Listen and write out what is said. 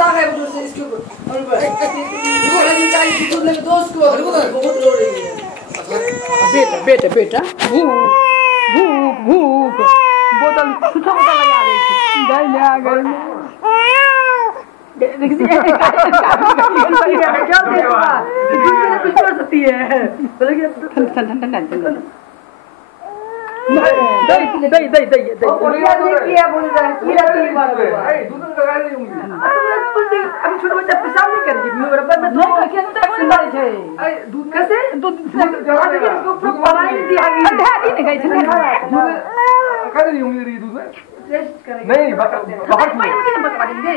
गुस्सा है मुझे से इसके ऊपर दूध लेके दोस्त को बहुत रो रही है। बेटा बेटा बेटा भूख बोतल छुटा बोतल लगा रही थी गई ले गई देखिए क्या देखा कुछ कर सकती है बोले ठंडा दे क्या देखिए बोल रहा है कीड़ा की बात है दूध लगा रही हूं अभी छोटे बच्चे पेशाब नहीं कर जी मेरे बच्चे में तो क्या बोल रहे थे दूध कैसे दूध जरा देखिए इसको ऊपर पढ़ाई दी आगे अड्डा दी नहीं गई थी कर रही हूं मेरी दूध टेस्ट करेंगे नहीं बाहर में बता देंगे